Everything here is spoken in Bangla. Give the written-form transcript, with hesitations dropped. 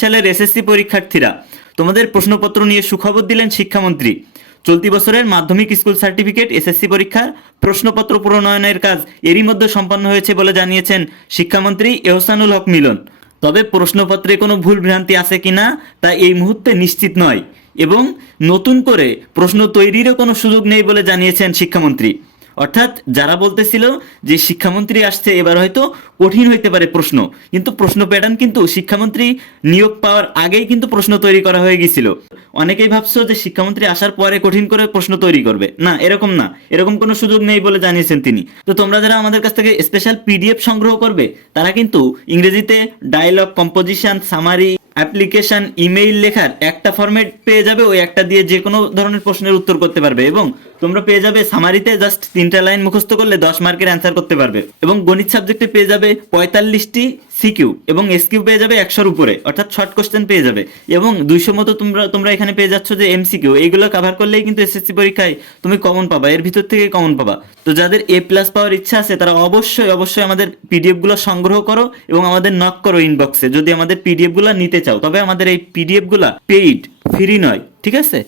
সালের এসএসসি পরীক্ষার্থীরা, তোমাদের প্রশ্নপত্র নিয়ে সুখবর দিলেন শিক্ষামন্ত্রী। চলতি বছরের মাধ্যমিক স্কুল সার্টিফিকেট এসএসসি পরীক্ষার প্রশ্নপত্র প্রণয়নের কাজ এরই মধ্যে সম্পন্ন হয়েছে বলে জানিয়েছেন শিক্ষামন্ত্রী এহসানুল হক মিলন। তবে প্রশ্নপত্রে কোনো ভুল ভ্রান্তি আছে কিনা তা এই মুহূর্তে নিশ্চিত নয় এবং নতুন করে প্রশ্ন তৈরিরও কোনো সুযোগ নেই বলে জানিয়েছেন শিক্ষামন্ত্রী। অর্থাৎ যারা বলতেছিল যে শিক্ষামন্ত্রী আসছে এবার হয়তো কঠিন হইতে পারে প্রশ্ন, কিন্তু প্রশ্ন প্যাটার্ন কিন্তু শিক্ষামন্ত্রী নিয়োগ পাওয়ার আগেই কিন্তু প্রশ্ন তৈরি করা হয়ে গিয়েছিল। অনেকেই ভাবছো যে শিক্ষামন্ত্রী আসার পরে কঠিন করে প্রশ্ন তৈরি করবে, না এরকম না, এরকম কোনো সুযোগ নেই বলে জানিয়েছেন তিনি। তো তোমরা যারা আমাদের কাছ থেকে স্পেশাল পিডিএফ সংগ্রহ করবে তারা কিন্তু ইংরেজিতে dialogue, composition, summary, application, email লেখার একটা ফরম্যাট পেয়ে যাবে, ওই একটা দিয়ে যে কোনো ধরনের প্রশ্নের উত্তর করতে পারবে। এবং তোমরা পেয়ে যাবে সামারিতে জাস্ট 3টা লাইন মুখস্থ করলে 10 মার্কের অ্যান্সার করতে পারবে। এবং গণিত সাবজেক্টে পেয়ে যাবে 45টি সিকিউ এবং এসকিউ পেয়ে যাবে 100-র উপরে, অর্থাৎ শর্ট কোশ্চেন পেয়ে যাবে। এবং 200 মতো তোমরা এখানে পেয়ে যাচ্ছ যে এমসিকিউ, এইগুলো কভার করলেই কিন্তু এসএসসি পরীক্ষায় তুমি কমন পাবা, এর ভিতর থেকে কমন পাবা। তো যাদের A+ পাওয়ার ইচ্ছা আছে তারা অবশ্যই আমাদের পিডিএফ গুলো সংগ্রহ করো এবং আমাদের নক করো ইনবক্সে যদি আমাদের পিডিএফ গুলো নিতে চাও। তবে আমাদের এই পিডিএফ গুলা পেইড, ফ্রি নয়, ঠিক আছে?